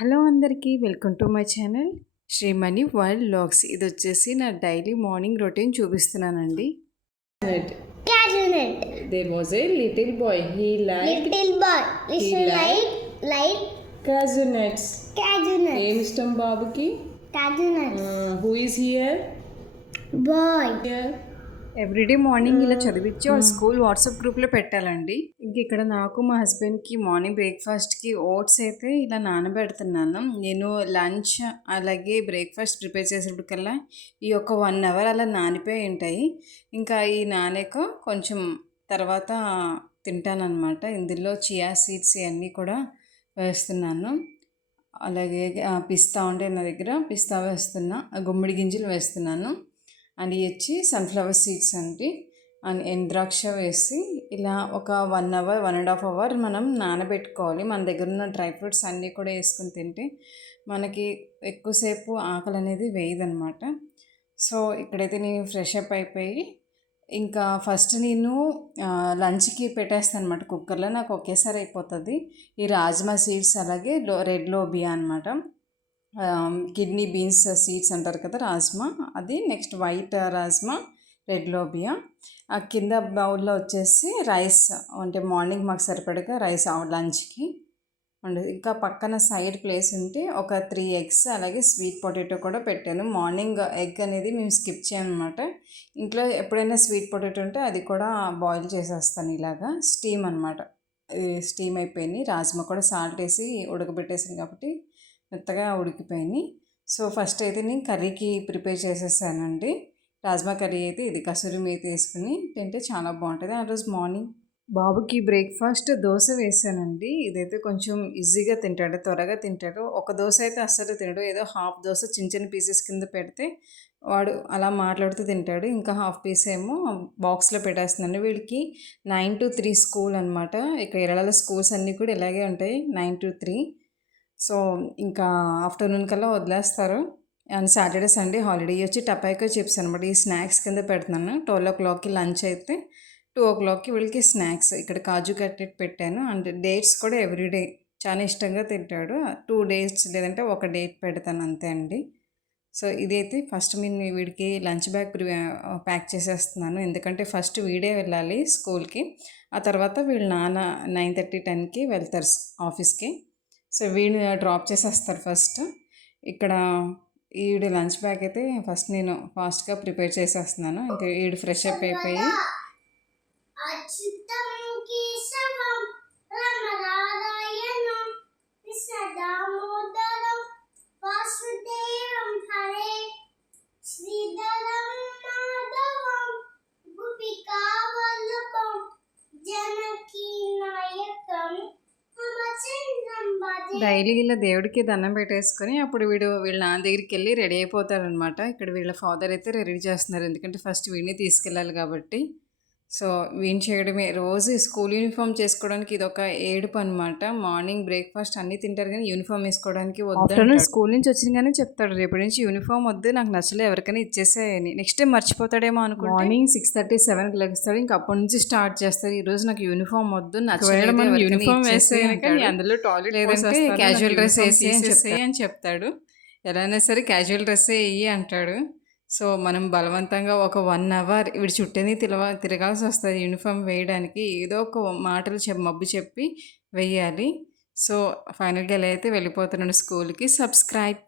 Hello అందరికీ welcome to my channel Shreemani world vlogs. ఇది వచ్చేసి నా డైలీ మార్నింగ్ రొటీన్ చూపిస్తున్నానండి. There was a little boy. He liked cashew nuts. ఏం ఇష్టం బాబుకి? Who is here? Here. Everyday morning ఇలా చదివించి వాళ్ళ స్కూల్ వాట్సాప్ గ్రూప్లో పెట్టాలండి. ఇంక ఇక్కడ నాకు మా హస్బెండ్కి మార్నింగ్ బ్రేక్ఫాస్ట్కి ఓట్స్ అయితే ఇలా నానబెడుతున్నాను. నేను లంచ్ అలాగే బ్రేక్ఫాస్ట్ ప్రిపేర్ చేసేటప్పటికల్లా ఈ ఒక 1 అవర్ అలా నానిపోయి ఉంటాయి. ఇంకా ఈ నానేక కొంచెం తర్వాత తింటానన్నమాట. ఇందులో చియా సీడ్స్ ఇవన్నీ కూడా వేస్తున్నాను. అలాగే పిస్తా ఉంటే నా దగ్గర పిస్తా వేస్తున్నా, గుమ్మడి గింజలు వేస్తున్నాను. అండ్ ఇవి వచ్చి సన్ఫ్లవర్ సీడ్స్ అండి. అండ్ ఎంద్రాక్ష వేసి ఇలా ఒక 1 అవర్ 1.5 అవర్ మనం నానబెట్టుకోవాలి. మన దగ్గర ఉన్న డ్రై ఫ్రూట్స్ అన్నీ కూడా వేసుకుని తింటే మనకి ఎక్కువసేపు ఆకలి అనేది వేయదనమాట. సో ఇక్కడైతే నేను ఫ్రెష్ అప్ అయిపోయి ఇంకా ఫస్ట్ నేను లంచ్కి పెట్టేస్తాను అనమాట కుక్కర్లో. నాకు ఒకేసారి అయిపోతుంది. ఈ రాజ్మా సీడ్స్ అలాగే రెడ్ లోబియా అనమాట, కిడ్నీ బీన్స్ సీడ్స్ అంటారు కదా, రాజ్మా అది. Next white rajma, red lobia. ఆ కింద బౌల్లో వచ్చేసి రైస్, అంటే మార్నింగ్ మాకు సరిపడగా రైస్ లంచ్కి. అండ్ ఇంకా పక్కన సైడ్ ప్లేస్ ఉంటే ఒక 3 ఎగ్స్ అలాగే స్వీట్ పొటాటో కూడా పెట్టాను. మార్నింగ్ ఎగ్ అనేది మేము స్కిప్ చేయమన్నమాట. ఇంట్లో ఎప్పుడైనా స్వీట్ పొటాటో ఉంటే అది కూడా బాయిల్ చేసేస్తాను ఇలాగా. స్టీమ్ అనమాట, స్టీమ్ అయిపోయింది. రాజ్మా కూడా సాల్ట్ వేసి ఉడకబెట్టేసాను కాబట్టి మెత్తగా ఉడికిపోయినాయి. సో ఫస్ట్ అయితే నేను కర్రీకి ప్రిపేర్ చేసేసానండి. రాజ్మా కర్రీ అయితే ఇది కసూరి మేతి వేసుకుని తింటే చాలా బాగుంటుంది. ఆ రోజు మార్నింగ్ బాబుకి బ్రేక్ఫాస్ట్ దోశ వేసానండి. ఇదైతే కొంచెం ఈజీగా తింటాడు, త్వరగా తింటాడు. ఒక దోశ అయితే అస్సలు తినడు. ఏదో హాఫ్ దోశ చిన్న చిన్న పీసెస్ కింద పెడితే వాడు అలా మాట్లాడుతూ తింటాడు. ఇంకా హాఫ్ పీస్ ఏమో బాక్స్లో పెట్టేస్తున్నాను. వీడికి 9 to 3 స్కూల్ అనమాట. ఇక్కడ ఇరళ స్కూల్స్ అన్నీ కూడా ఇలాగే ఉంటాయి, 9 to 3. సో ఇంకా ఆఫ్టర్నూన్ కల్లా వదిలేస్తారు. And Saturday Sunday holiday. వచ్చి టపాకో చిప్స్ అనమాట. ఈ స్నాక్స్ కింద పెడుతున్నాను. 12 o'clockకి లంచ్ అయితే 2 o'clockకి వీళ్ళకి స్నాక్స్. ఇక్కడ కాజు కట్లెట్ పెట్టాను. అండ్ డేట్స్ కూడా ఎవ్రీడే చాలా ఇష్టంగా తింటాడు. 2 days లేదంటే ఒక డేట్ పెడతాను అంతే అండి. సో ఇదైతే ఫస్ట్ వీడికి లంచ్ బ్యాగ్ ప్యాక్ చేసేస్తున్నాను. ఎందుకంటే ఫస్ట్ వీడే వెళ్ళాలి స్కూల్కి. ఆ తర్వాత వీళ్ళ నాన్న 9:30 10కి వెళ్తారు ఆఫీస్కి. సో వీడిని డ్రాప్ చేసేస్తారు ఫస్ట్. ఇక్కడ వీడి లంచ్ బ్యాగ్ అయితే ఫస్ట్ నేను ఫాస్ట్గా ప్రిపేర్ చేసేస్తున్నాను. ఇంకా వీడు ఫ్రెష్ అప్ అయిపోయి డైలీ ఇలా దేవుడికి దండం పెట్టేసుకొని అప్పుడు వీళ్ళ నాన్న దగ్గరికి వెళ్ళి రెడీ అయిపోతారనమాట. ఇక్కడ వీళ్ళ ఫాదర్ అయితే రెడీ చేస్తున్నారు, ఎందుకంటే ఫస్ట్ వీడిని తీసుకెళ్ళాలి కాబట్టి. సో వీణ్ చేయడమే రోజు స్కూల్ యూనిఫామ్ చేసుకోవడానికి ఇది ఒక ఏడుపు అనమాట. మార్నింగ్ బ్రేక్ఫాస్ట్ అన్నీ తింటారు కానీ యూనిఫామ్ వేసుకోవడానికి వద్దు. స్కూల్ నుంచి వచ్చిన కానీ చెప్తాడు, రేపటి నుంచి యూనిఫామ్ వద్దు, నాకు నచ్చలేదు, ఎవరికైనా ఇచ్చేసేయని. నెక్స్ట్ టైం మర్చిపోతాడేమో అనుకుంటే మార్నింగ్ 6:30 7కి లెగుస్తాడు. ఇంకా అప్పటి నుంచి స్టార్ట్ చేస్తారు, ఈ రోజు నాకు యూనిఫామ్ వద్దు, నచ్చలేదు, యూనిఫామ్ వేస్తే అందులో టాయిలెట్ లేదంటే క్యాజువల్ డ్రెస్ వేసి అని చెప్తాడు. ఎలా అయినా సరే క్యాజువల్ డ్రెస్సే వేయి అంటాడు. సో మనం బలవంతంగా ఒక 1 అవర్ వీడి చుట్టూని తిరగాల్సి వస్తుంది యూనిఫామ్ వేయడానికి. ఏదో ఒక మాటలు మబ్బు చెప్పి వెయ్యాలి. సో ఫైనల్గా ఎలా అయితే వెళ్ళిపోతున్నాడు స్కూల్కి. సబ్స్క్రైబ్.